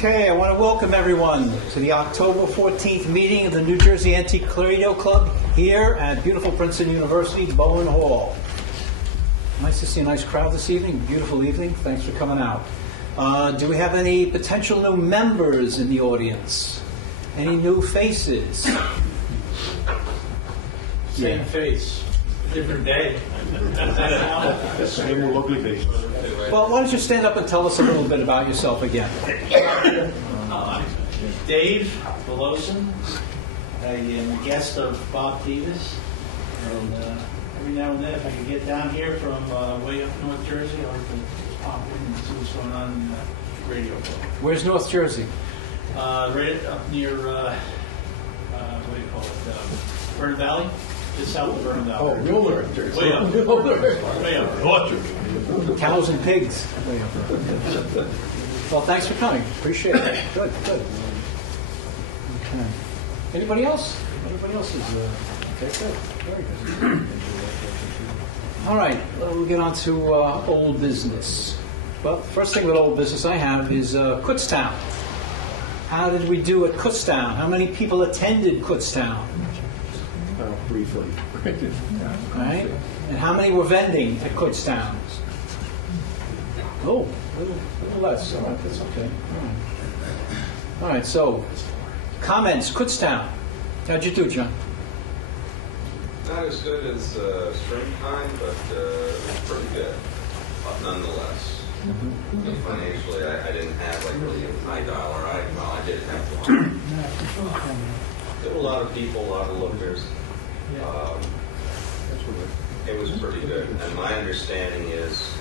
Okay, I want to welcome everyone to the October 14th meeting of the New Jersey Antique Radio Club here at beautiful Princeton University, Bowen Hall. Nice to see a nice crowd this evening. Beautiful evening. Thanks for coming out. Do we have any potential new members in the audience? Any new faces? Same face, different day. Same lovely face. Well, why don't you stand up and tell us a little bit about yourself again? Dave Belosin. I am a guest of Bob Davis. And every now and then, if I can get down here from way up North Jersey, I'll just pop in and see what's going on in the radio club. Where's North Jersey? Right up near, what do you call it, Vernon Valley? Just south of Vernon Valley. Oh, real North Jersey. Way up. Way up. Cows and pigs. Well, thanks for coming. Appreciate it. Good, good. Okay. Anybody else? Anybody else is okay, good. Very good. All right, we'll get on to old business. Well, first thing with old business I have is Kutztown. How did we do at Kutztown? How many people attended Kutztown? Briefly. All right. And how many were vending at Kutztown? Oh, a little less. All right, that's okay. All right, so comments, Kutztown. How'd you do, John? Not as good as springtime, but pretty good, nonetheless. Financially, I didn't have like really a high dollar item. Well, I did have one. There were a lot of people, a lot of lookers. It was pretty good. And my understanding is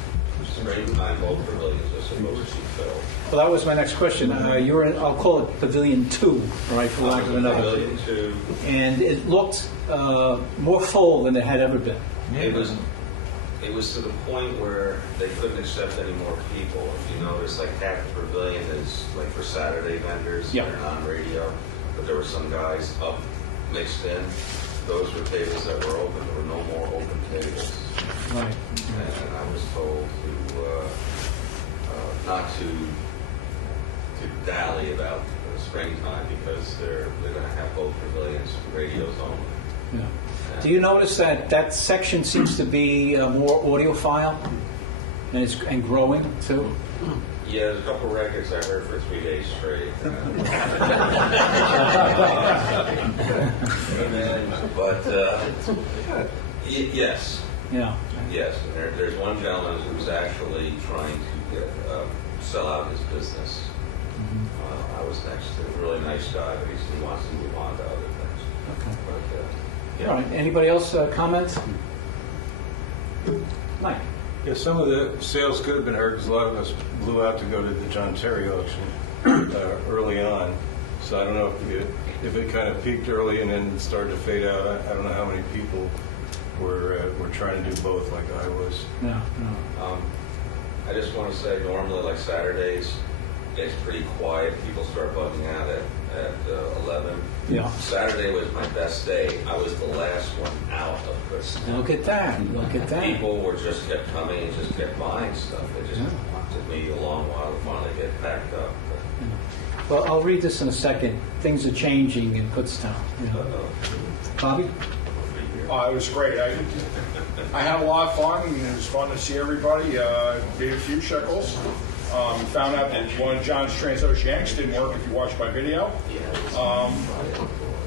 springtime, both pavilions are supposed to be filled. Well, that was my next question. You were in, I'll call it Pavilion 2, right, for lack of another. Pavilion 2. And it looked more full than it had ever been. It was to the point where they couldn't accept any more people. If you notice, like half the pavilion is like for Saturday vendors that are non-radio, but there were some guys up mixed in. Those were tables that were open. There were no more open tables. Right. And I was told to not to dally about the springtime because they're going to have both pavilions radios only. Yeah. Do you notice that that section seems to be more audiophile and growing too? Yeah, there's a couple records I heard for 3 days straight. But yes. Yeah. Yes, and there's one gentleman who's actually trying to sell out his business. I was next to a really nice guy, but he wants to move on to other things. Okay. But, yeah. All right. Anybody else comment? Mike. Yeah, some of the sales could have been hurt because a lot of us blew out to go to the John Terry auction early on. So I don't know if it kind of peaked early and then started to fade out. I don't know how many people were trying to do both like I was. No. I just want to say, normally, like Saturdays, it's pretty quiet. People start bugging out at 11. Yeah. Saturday was my best day. I was the last one out of Christmas. Look at that. Look at that. People just kept coming and just kept buying stuff. It just took me a long while to finally get packed up. Well, I'll read this in a second. Things are changing in Kutztown. Bobby? It was great. I had a lot of fun, and it was fun to see everybody. Paid a few shekels. Found out that one of John's transoceanics didn't work if you watch my video.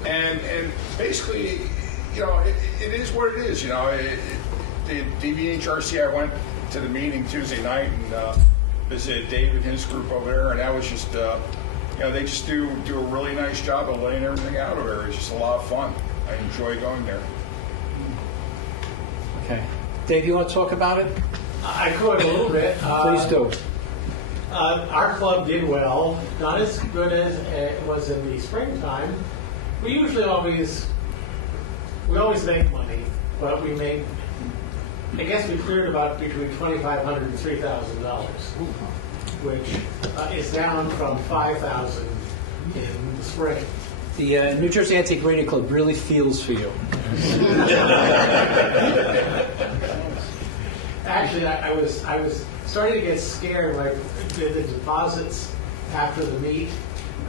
And basically, it is what it is. The NJARC, I went to the meeting Tuesday night and visited Dave and his group over there, and that was just, they just do a really nice job of laying everything out over there. It's just a lot of fun. I enjoy going there. Okay. Dave, you want to talk about it? I could a little bit. Please do. Our club did well, not as good as it was in the springtime. We always make money, but we made, I guess we cleared about between $2,500 and $3,000, which is down from $5,000 in the spring. The New Jersey Antique Radio Club really feels for you. Actually, I was starting to get scared. Like the deposits after the meet,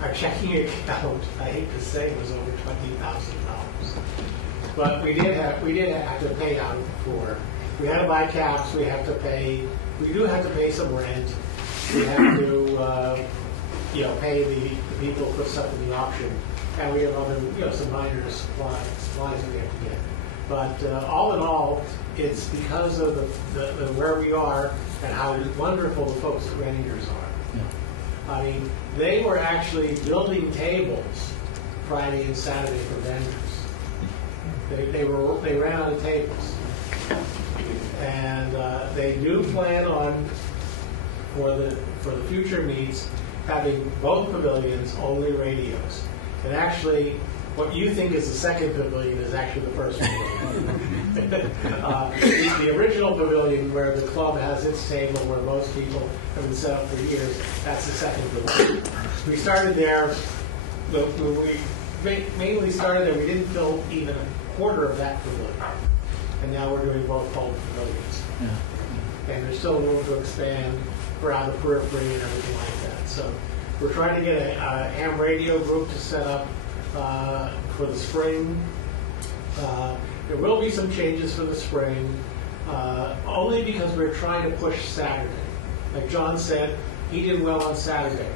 our checking account, I hate to say, was over $20,000. But we did have to pay out for. We had to buy caps. We have to pay. We do have to pay some rent. We have to, pay the people who put stuff in the auction, and we have other, some minor supplies that we have to get. But all in all, it's because of the where we are and how wonderful the folks at Renninger's are. Yeah. I mean, they were actually building tables Friday and Saturday for vendors. They ran out of tables, and they do plan on for the future meets having both pavilions only radios. And actually, what you think is the second pavilion is actually the first pavilion. The original pavilion where the club has its table, where most people have been set up for years, that's the second pavilion. We started there. We mainly started there. We didn't fill even a quarter of that pavilion, and now we're doing both pavilions. Yeah. And there's still room to expand around the periphery and everything like that. So we're trying to get a ham radio group to set up for the spring. There will be some changes for the spring, only because we're trying to push Saturday. Like John said, he did well on Saturday.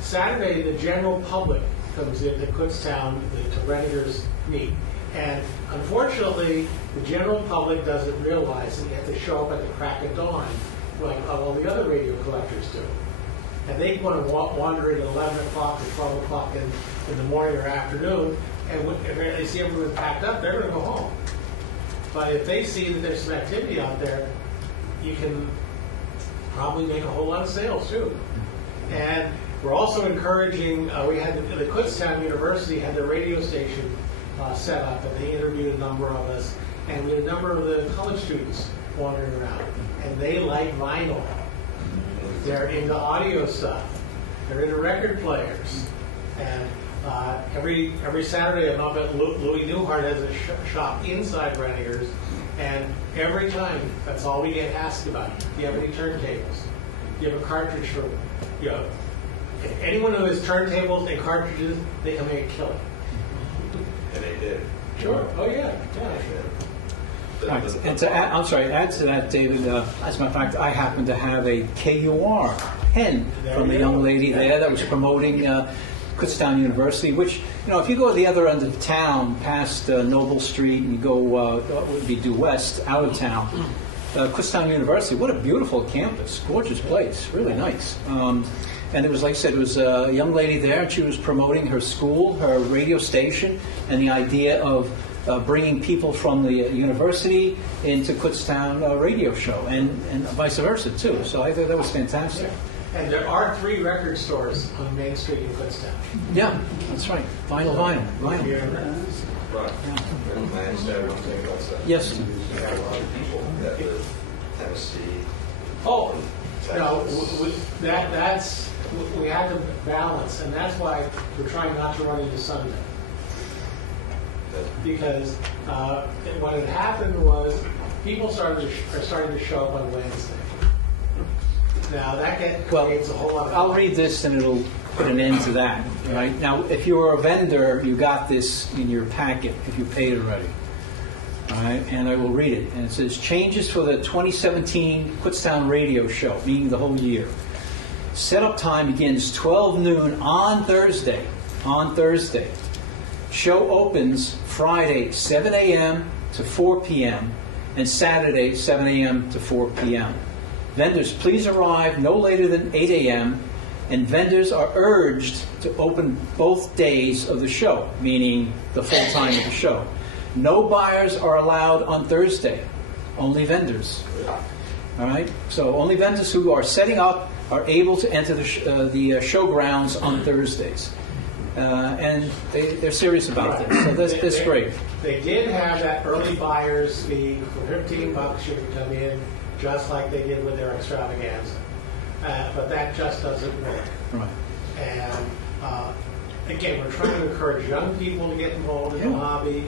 Saturday, the general public comes in to Kutztown to Renninger's meet. And unfortunately, the general public doesn't realize that you have to show up at the crack of dawn, like all the other radio collectors do. And they want to wander in at 11 o'clock or 12 o'clock in the morning or afternoon, and if they see everyone packed up, they're going to go home. But if they see that there's some activity out there, you can probably make a whole lot of sales too. And we're also encouraging, we had the Kutztown University had their radio station set up, and they interviewed a number of us, and we had a number of the college students wandering around, and they like vinyl. They're into audio stuff. They're into record players. And every Saturday I'm up at Louis Newhart has a shop inside Renninger's, and every time, that's all we get asked about. Do you have any turntables? Do you have a cartridge for, anyone who has turntables and cartridges, they can make a killing. And they did. Sure. Oh, yeah. Right. And to add to that, David, as a matter of fact, I happen to have a KUR pen from the young lady there that was promoting Kutztown University, which, if you go to the other end of town, past Noble Street, and you go, what would be due west, out of town, Kutztown University, what a beautiful campus, gorgeous place, really nice. And it was, like I said, it was a young lady there, and she was promoting her school, her radio station, and the idea of bringing people from the university into Kutztown radio show, and vice versa, too. So I thought that was fantastic. Yeah. And there are 3 record stores on Main Street in Kutztown. Yeah, that's right. Vinyl. Right. And I understand one thing about that. Yes. You have a lot of people that live in Tennessee. Oh, no, we have to balance, and that's why we're trying not to run into Sunday. Because what had happened was people are starting to show up on Wednesday. Now that creates a whole lot of... I'll read this and it'll put an end to that. Right? Now, if you were a vendor, you got this in your packet if you paid already. All right? And I will read it. And it says, changes for the 2017 Kutztown radio show, meaning the whole year. Setup time begins 12 noon on Thursday. Show opens Friday 7 a.m. to 4 p.m. and Saturday 7 a.m. to 4 p.m. Vendors, please arrive no later than 8 a.m. and vendors are urged to open both days of the show, meaning the full time of the show. No buyers are allowed on Thursday, only vendors. All right? So only vendors who are setting up are able to enter the showgrounds on Thursdays. And they're serious about this, so that's great. They did have that early buyer's fee for $15 you could come in, just like they did with their extravaganza. But that just doesn't work. Right. And again, we're trying to encourage young people to get involved in the hobby,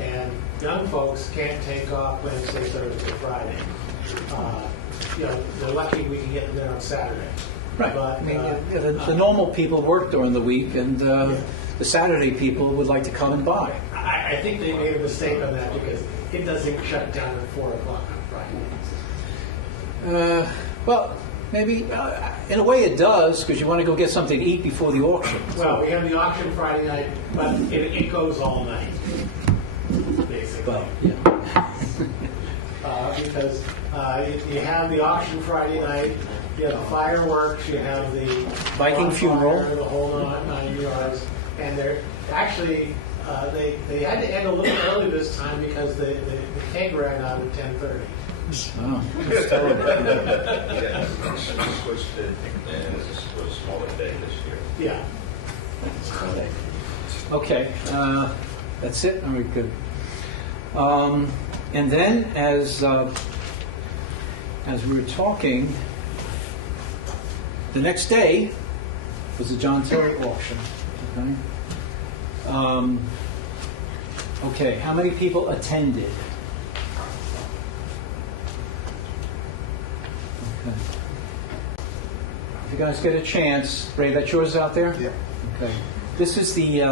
and young folks can't take off Wednesday, Thursday, Friday. They're lucky we can get them there on Saturday. Right. But, I mean, the normal people work during the week, and the Saturday people would like to come and buy. I think they made a mistake on that because it doesn't shut down at 4 o'clock on Friday. Well, maybe in a way it does, because you want to go get something to eat before the auction. Well, we have the auction Friday night, but it goes all night, basically. Well, yeah. Because you have the auction Friday night, you have the fireworks, you have the Viking bonfire, funeral. the whole 9 yards, and they're actually they had to end a little early this time because the keg ran out at 10:30. Oh, it's terrible. Yeah, switched it, and this was a smaller day this year. Yeah. Okay, that's it. All right, good. And then, as we were talking, the next day was the John Terry auction. Okay. Okay. How many people attended? Okay. If you guys get a chance, Ray, that's yours out there? Yeah. Okay. This is the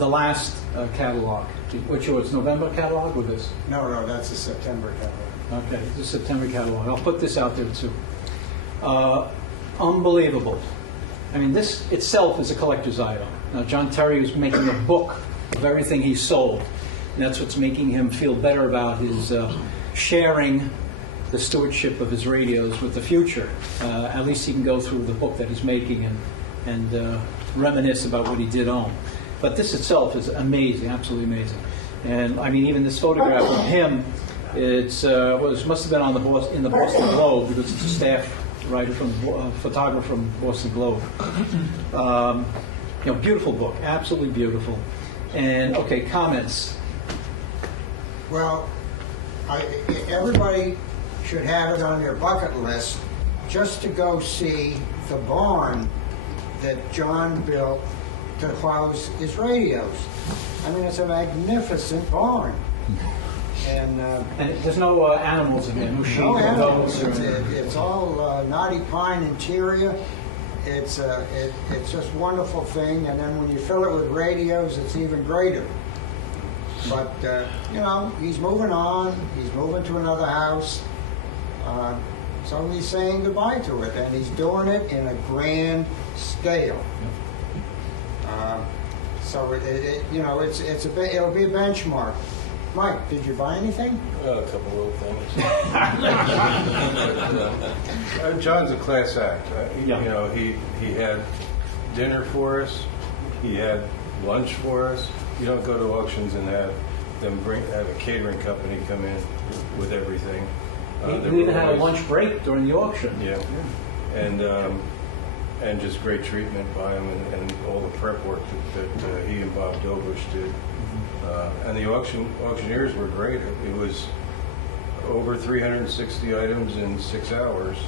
last catalog. What's yours? November catalog or this? No, that's a September catalog. Okay, it's a September catalog. I'll put this out there too. Unbelievable. I mean, this itself is a collector's item. Now, John Terry is making a book of everything he sold. And that's what's making him feel better about his sharing the stewardship of his radios with the future. At least he can go through the book that he's making and reminisce about what he did own. But this itself is amazing, absolutely amazing. And I mean, even this photograph of him, must have been in the Boston Globe, because it's a staff writer photographer from Boston Globe. Beautiful book, absolutely beautiful. And okay, comments. Well, everybody should have it on their bucket list just to go see the barn that John built to house his radios. I mean, it's a magnificent barn. And there's no animals in there, no sheep, no animals. goats. It's all knotty pine interior. It's just a wonderful thing. And then when you fill it with radios, it's even greater. But, he's moving on. He's moving to another house. So he's saying goodbye to it. And he's doing it in a grand scale. So it'll be a benchmark. Mike, did you buy anything? A couple little things. John's a class act. Yeah. He had dinner for us. He had lunch for us. You don't go to auctions and have a catering company come in with everything. We even had a lunch break during the auction. Yeah. And just great treatment by him, and all the prep work that he and Bob Dobush did. And the auctioneers were great. It was over 360 items in 6 hours,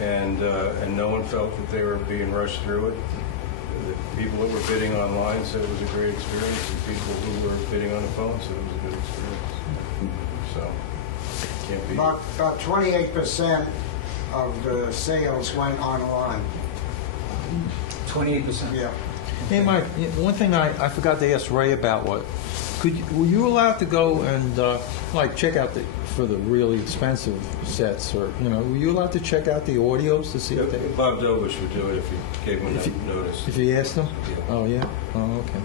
and no one felt that they were being rushed through it. The people that were bidding online said it was a great experience, and people who were bidding on the phone said it was a good experience. So, can't beat it. About 28% of the sales went online. 28%. Yeah. Hey, Mike, one thing I forgot to ask Ray about were you allowed to go and check out for the really expensive sets, or were you allowed to check out the audios to see if they? Bob Dobush would do it if you gave him enough notice. If you asked them? Yeah. Oh yeah. Oh okay.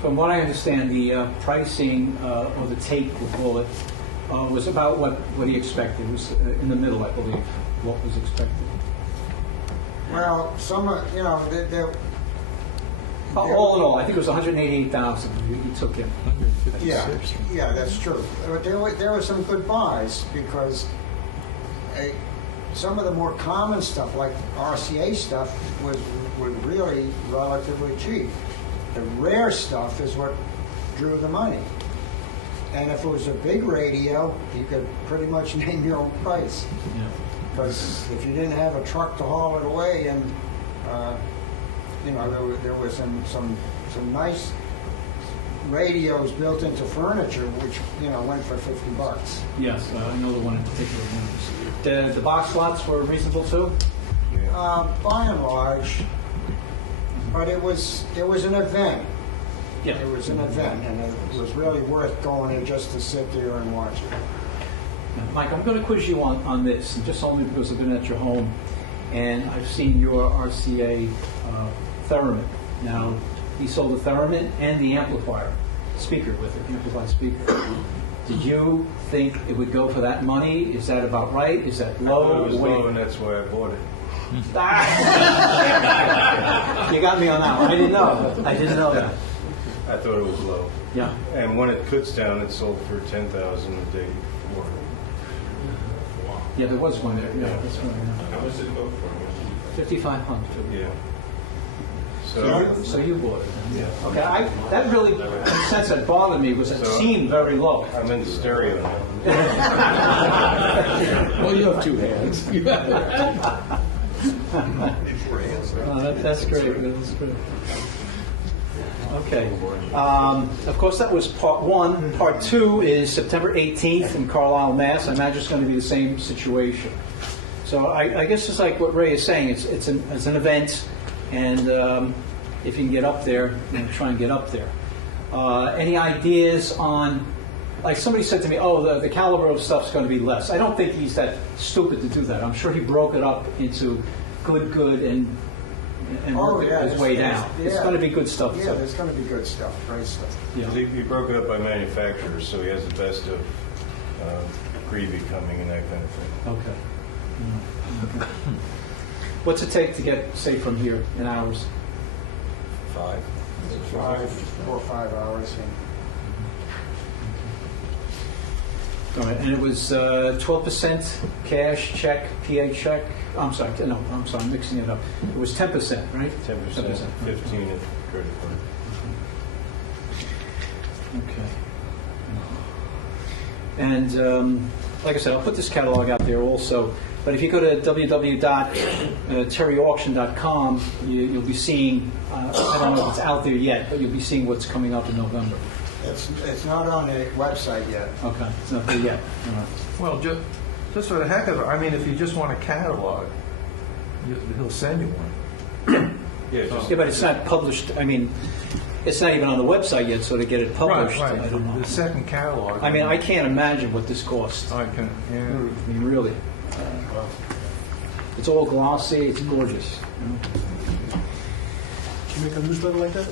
From what I understand, the pricing, or the take, we'll call it, was about what he expected. It was in the middle, I believe, what was expected. Well, All in all, I think it was 188,000 he took in. 156. Yeah, that's true. But there were some good buys because some of the more common stuff, like RCA stuff, was really relatively cheap. The rare stuff is what drew the money. And if it was a big radio, you could pretty much name your own price. Yeah. Because if you didn't have a truck to haul it away, and there was some nice radios built into furniture, which, you know, went for $50. Yes, I know the one in particular. The box lots were reasonable too? By and large, but it was an event. Yeah. It was an event, and it was really worth going there just to sit there and watch it. Mike, I'm going to quiz you on this, and just only because I've been at your home, and I've seen your RCA theremin. Now, he sold the theremin and the amplifier speaker with it, amplified speaker. Did you think it would go for that money? Is that about right? Is that low? It was low, and that's why I bought it. You got me on that one. I didn't know. I didn't know that. I thought it was low. Yeah. And when it cuts down, it sold for $10,000 a day before. Yeah, there was one there. Yeah, that's right. How much did it go for? 5,500. Yeah. So you bought it. Then. Yeah. Okay. That really, in a sense, that bothered me was it seemed very low. I'm in stereo now. Well, you have two hands. That's great. That's great. Okay. Of course, that was part one. Part two is September 18th in Carlisle, Mass. I imagine it's going to be the same situation. So I guess it's like what Ray is saying. It's an event, and if you can get up there, try and get up there. Any ideas on? Like somebody said to me, oh, the caliber of stuff's going to be less. I don't think he's that stupid to do that. I'm sure he broke it up into good, and worked his way down. Yeah. It's going to be good stuff. Yeah, there's going to be good stuff, great stuff. Yeah. He broke it up by manufacturers, so he has the best of Greevy coming and that kind of thing. Okay. Okay. What's it take to get, say, from here in hours? 5. 4 or 5 hours. All right, and it was 12% cash, check, PA check. I'm sorry, I'm mixing it up. It was 10%, right? 10%, 15 at credit card. Okay. And like I said, I'll put this catalog out there also. But if you go to www.terryauction.com, you'll be seeing, I don't know if it's out there yet, but you'll be seeing what's coming up in November. It's not on the website yet. Okay, it's not there yet. All right. Well, just for the heck of it, I mean, if you just want a catalog, he'll send you one. Yeah, But it's not published. I mean, it's not even on the website yet, so to get it published, Right. I don't know. The second catalog. I mean, I can't imagine what this costs. I can, yeah. I mean, really. It's all glossy. It's gorgeous. Can you make a newsletter like that?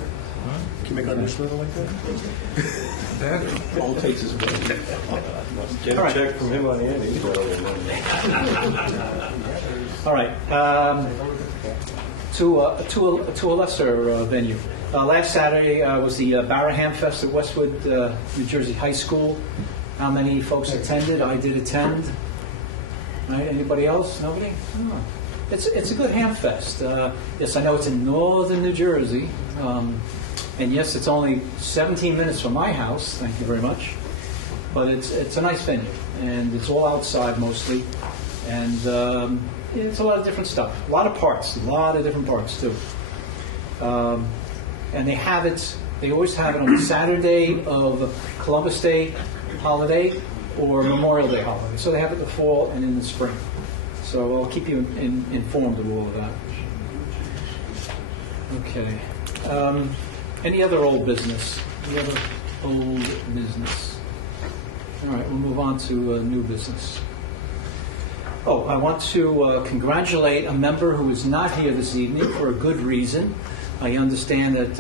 Can you make a newsletter like that? That, All it takes is one. get a check from him on the end. He's got all the money. All right. To a lesser venue. Last Saturday was the Baraham Fest at Westwood, New Jersey High School. How many folks attended? I did attend. Right? Anybody else? Nobody? Oh. It's a good ham fest. Yes, I know it's in northern New Jersey. And yes, it's only 17 minutes from my house. Thank you very much. But it's a nice venue, and it's all outside mostly. And it's a lot of different stuff. A lot of different parts too. And they always have it on the Saturday of Columbus Day holiday or Memorial Day holiday. So they have it in the fall and in the spring. So I'll keep you informed of all of that. Okay. Any other old business? Any other old business? All right, we'll move on to new business. Oh, I want to congratulate a member who is not here this evening for a good reason. I understand that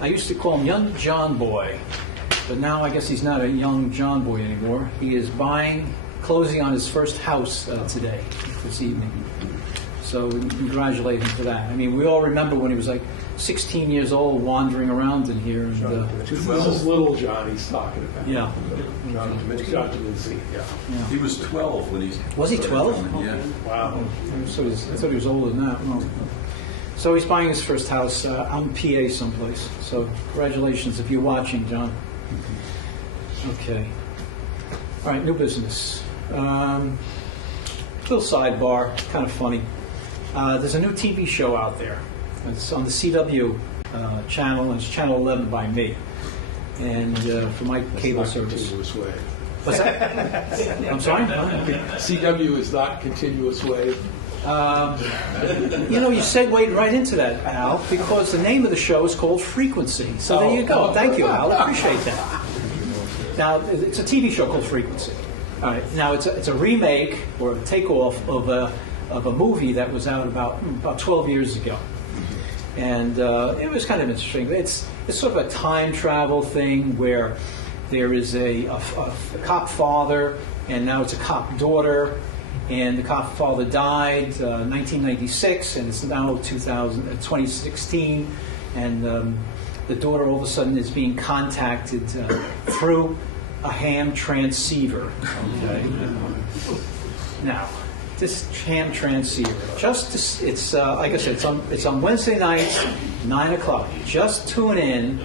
I used to call him Young John Boy, but now I guess he's not a Young John Boy anymore. He is closing on his first house today, this evening. So we congratulate him for that. I mean, we all remember when he was like 16 years old wandering around in here. And, This is little John he's talking about. yeah. John Kaminsky, yeah. He was 12 when he... Was he 12? Yeah. Wow. So I thought he was older than that. Well, so he's buying his first house out in PA someplace. So congratulations if you're watching, John. Okay. All right, new business. Little sidebar, kind of funny. There's a new TV show out there. It's on the CW channel, and it's channel 11 by me. And for my cable service. Continuous wave. What's that? I'm sorry? CW is not continuous wave. You segued right into that, Al, because the name of the show is called Frequency. So there you go. Thank you, Al. I appreciate that. Now, it's a TV show called Frequency. All right. Now, it's a remake or a takeoff of a movie that was out about 12 years ago. And it was kind of interesting. It's sort of a time travel thing where there is a cop father, and now it's a cop daughter, and the cop father died 1996, and it's now 2016, and the daughter all of a sudden is being contacted through a ham transceiver. Okay. Now, this ham transceiver, it's like I said, it's on Wednesday nights, 9 o'clock. Just tune in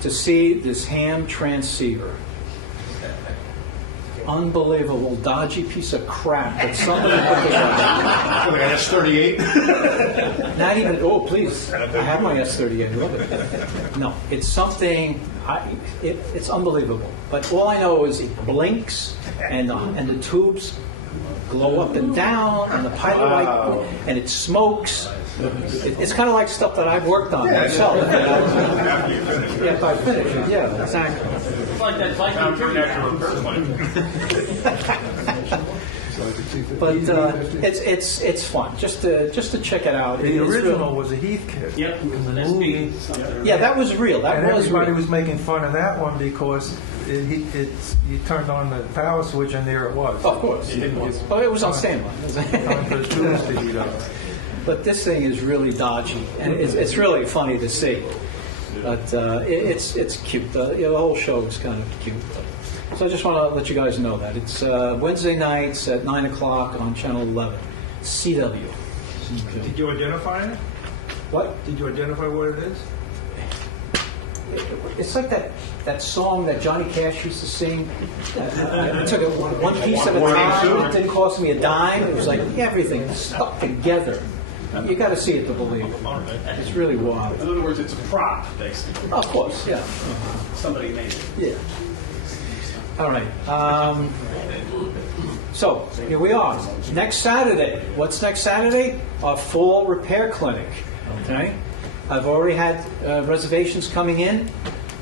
to see this ham transceiver. Unbelievable, dodgy piece of crap that somebody put together. S38? Not even, oh, please, I have my S38, I love it. No, it's something, it's unbelievable. But all I know is it blinks, and the tubes glow up and down, and the pilot light, and it smokes. It's kind of like stuff that I've worked on myself. Yeah, if I finish it, yeah, exactly. It's like that But it's fun just to check it out. The original was a Heathkit. Yep. In the movie. Yeah, that was real. And everybody was making fun of that one because you turned on the power switch and there it was. Of course. It was on standby. Time for the tubes to heat up. But this thing is really dodgy, and it's really funny to see. But it's cute. The whole show is kind of cute. So I just want to let you guys know that. It's Wednesday nights at 9 o'clock on Channel 11, CW. Okay. Did you identify it? What? Did you identify what it is? It's like that song that Johnny Cash used to sing. I took it one piece at a time. It didn't cost me a dime. It was like everything stuck together. You got to see it to believe it. It's really wild. In other words, it's a prop, basically. Of course, yeah. Somebody made it. Yeah. All right. So here we are. Next Saturday. What's next Saturday? Our fall repair clinic. Okay. I've already had reservations coming in.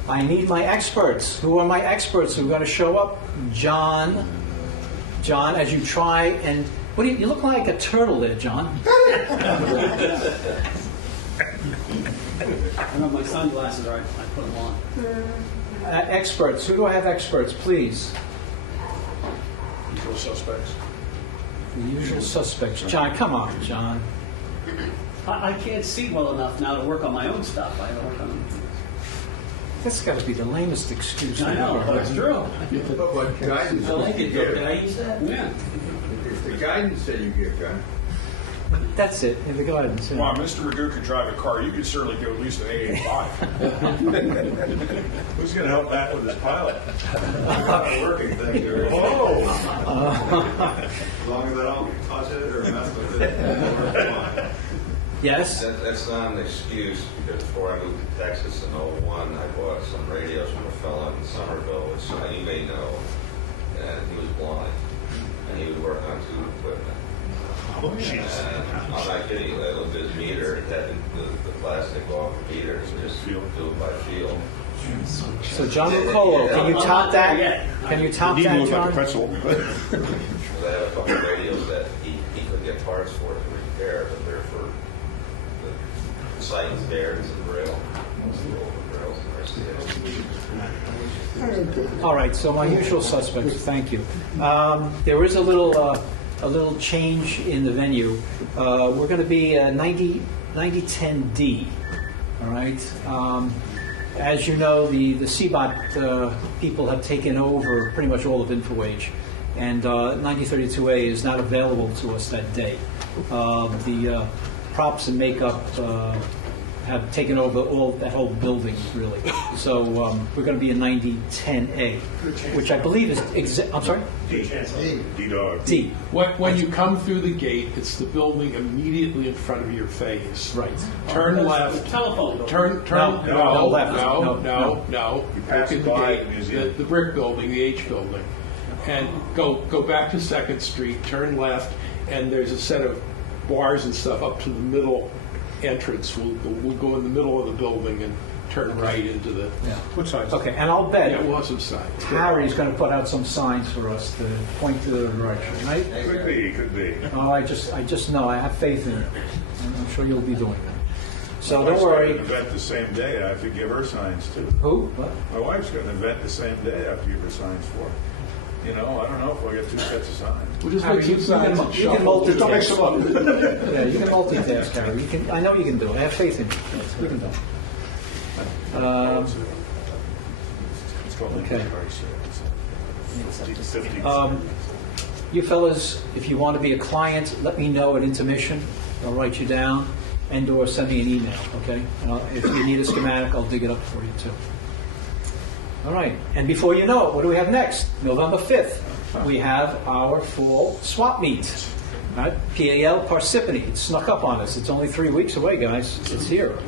I need my experts. Who are my experts who are going to show up? John, as you try and what do you look like a turtle there, John? I know my sunglasses are. I put them on. Experts. Who do I have experts, please? Usual suspects. The usual suspects. John, come on, John. I can't see well enough now to work on my own stuff. I don't work on. That's got to be the lamest excuse I I've know, ever but it's heard. true. But guidance I like it, that Can I use that? Yeah. the guidance that you give, guy. That's it, in the guidance. Come on, Mr. Magoo could drive a car. You could certainly do at least an 885. Who's going to help Matt with his pilot? Working thing there. Oh! As long as I don't touch it or mess with it. Yes? That's not an excuse, because before I moved to Texas in '01, I bought some radios from a fellow in Somerville, which you may know, and he was blind, and he would work on tube equipment. Oh, jeez. And I'm not kidding you, I looked at his meter, it had the plastic off the meter, so just do it by feel. So John Ruccolo, can you top that? Can you top that, John? pretzel. Because I have a couple of radios that he could get parts for to repair, but they're for the sights, bearings, and rail. Rails and RCS. All right, so my usual suspects, thank you. There is a little change in the venue. We're going to be 9010D, all right? As you know, the CBOT people have taken over pretty much all of InfoWage, and 9032A is not available to us that day. The props and makeup have taken over that whole building, really. So we're going to be in 9010A, which I believe is, I'm sorry? D-Dog. D. When you come through the gate, it's the building immediately in front of your face. Right. Turn left. Telephone. Turn. No, left. No. You pass Look at by the the gate, museum. the brick building, the H building, and go back to 2nd Street. Turn left, and there's a set of bars and stuff up to the middle entrance. We'll go in the middle of the building and turn right into the. What size? Okay, and I'll bet Yeah, we'll have some signs. Harry's going to put out some signs for us to point to the direction, right? Could be. Oh, I just know. I have faith in it. I'm sure you'll be doing that. So My don't wife's got worry. an event the same day. I have to give her signs too. Who? What? My wife's got an event the same day. I have to give her signs for. You know, I don't know if we'll get 2 sets of signs. We'll just Harry, make you some can signs and you can shuffle. multitask. Yeah, you can multitask, Harry. I know you can do it. I have faith in you. You can do it. It's called Okay. NJARC. 50. You fellas, if you want to be a client, let me know at intermission. I'll write you down and/or send me an email, okay? And if you need a schematic, I'll dig it up for you too. All right, and before you know it, what do we have next? November 5th, we have our fall swap meet. Right? PAL Parsippany. It snuck up on us. It's only 3 weeks away, guys. It's here.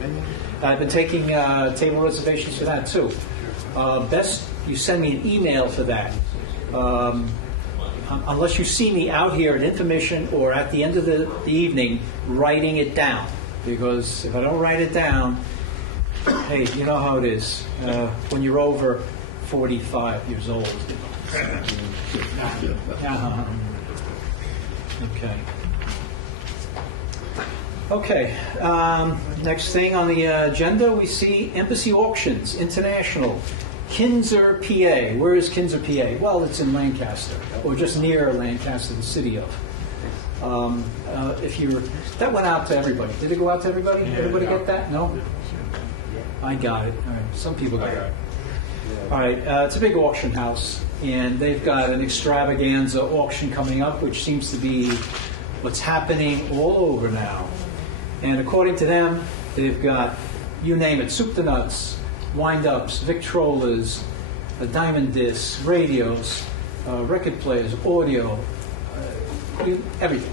I've been taking table reservations for that too. Best you send me an email for that. Unless you see me out here at intermission or at the end of the evening writing it down. Because if I don't write it down, hey, you know how it is when you're over 45 years old. Okay. Next thing on the agenda, we see Embassy Auctions International, Kinzer, PA. Where is Kinzer, PA? Well, it's in Lancaster, or just near Lancaster, the city of. That went out to everybody. Did it go out to everybody? Everybody get that? No? I got it. All right. Some people got it. All right. It's a big auction house, and they've got an extravaganza auction coming up, which seems to be what's happening all over now. And according to them, they've got, you name it, soup to nuts, wind-ups, Victrolas, diamond discs, radios, record players, audio, everything,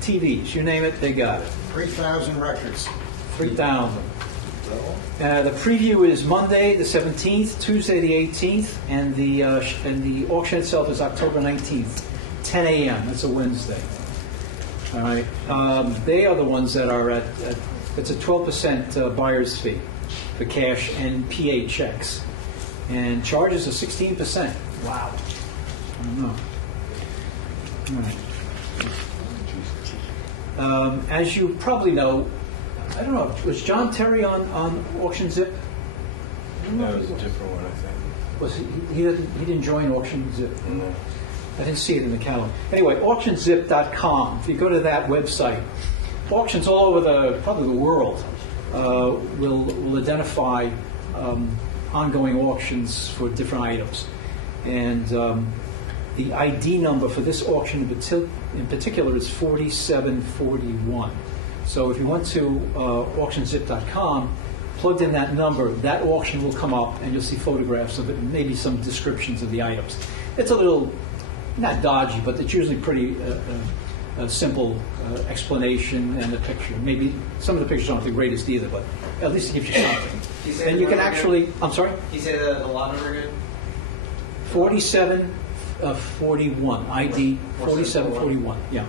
TVs, you name it, they got it. 3,000 records. 3,000. The preview is Monday the 17th, Tuesday the 18th, and the auction itself is October 19th, 10 a.m. That's a Wednesday. All right. They are the ones that are at it's a 12% buyer's fee for cash and PA checks, and charges are 16%. Wow. I don't know. All right. As you probably know, I don't know, was John Terry on Auction Zip? That was a different one, I think. Was he didn't join Auction Zip? No. I didn't see it in the calendar. Anyway, auctionzip.com. If you go to that website, auctions all over probably the world will identify ongoing auctions for different items. And the ID number for this auction in particular is 4741. So if you went to auctionzip.com, plugged in that number, that auction will come up and you'll see photographs of it and maybe some descriptions of the items. It's a little, not dodgy, but it's usually pretty a simple explanation and a picture. Maybe some of the pictures aren't the greatest either, but at least it gives you something. And you can actually, I'm sorry? Can you say the lot number again? 4741, ID 4741, yeah.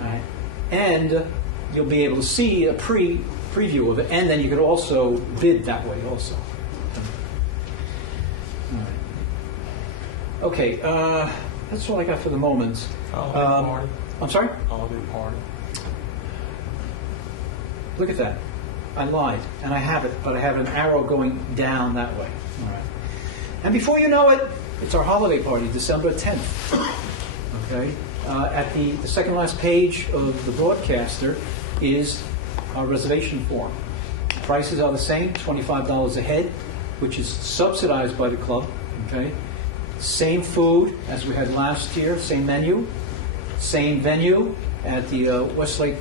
All right. And you'll be able to see a preview of it, and then you could also bid that way also. All right. Okay, that's all I got for the moment. I'm sorry? Holiday party. Look at that. I lied, and I have it, but I have an arrow going down that way. All right. And before you know it, it's our holiday party, December 10th. Okay? At the second last page of the broadcaster is our reservation form. Prices are the same, $25 a head, which is subsidized by the club. Okay? Same food as we had last year, same menu, same venue at the Westlake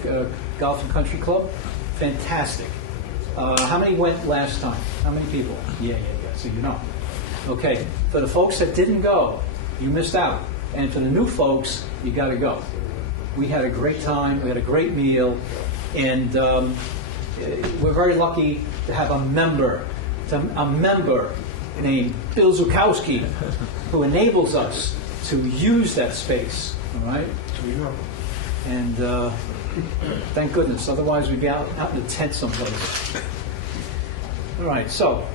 Golf and Country Club. Fantastic. How many went last time? How many people? Yeah. So you know. Okay. For the folks that didn't go, you missed out. And for the new folks, you got to go. We had a great time. We had a great meal, and we're very lucky to have a member named Bill Zukowski, who enables us to use that space. All right. And thank goodness. Otherwise, we'd be out in a tent someplace. All right. So,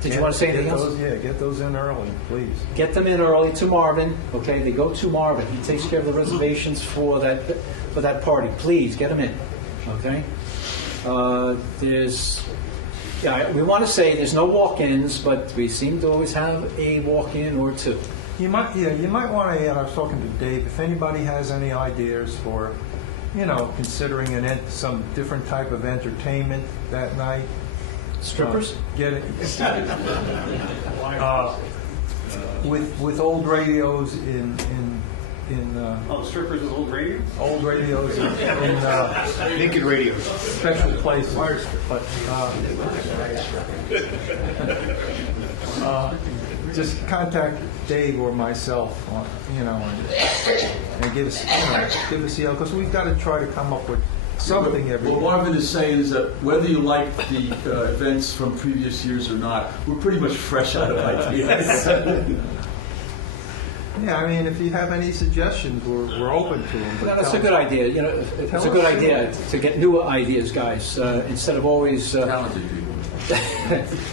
did you want to say anything else? Get those in early, please. Get them in early to Marvin. Okay, they go to Marvin. He takes care of the reservations for that party. Please get them in. Okay. We want to say there's no walk-ins, but we seem to always have a walk-in or two. You might want to add. I was talking to Dave. If anybody has any ideas for, considering some different type of entertainment that night. Strippers? Get it. With old radios in strippers with old radio? old radios in Naked radios. special places. But just contact Dave or myself, and give us the because we've got to try to come up with something every What year. Marvin is saying is that whether you like the events from previous years or not, we're pretty much fresh out of ideas. Yeah, I mean, if you have any suggestions, we're open to them. But That's a good idea. It's a good idea to get new ideas, guys. Instead of always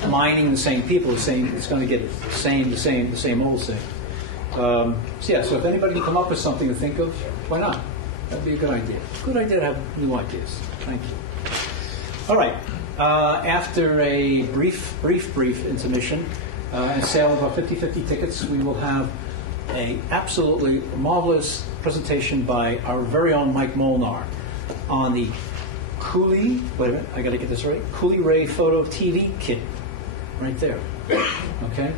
mining the same people, it's going to get the same old thing. So if anybody can come up with something to think of, why not? That'd be a good idea. Good idea to have new ideas. Thank you. All right. After a brief intermission and sale of our 50/50 tickets, we will have an absolutely marvelous presentation by our very own Mike Molnar on the Cooley, wait a minute, I got to get this right, Cooley Ray Photo TV kit, right there. Okay?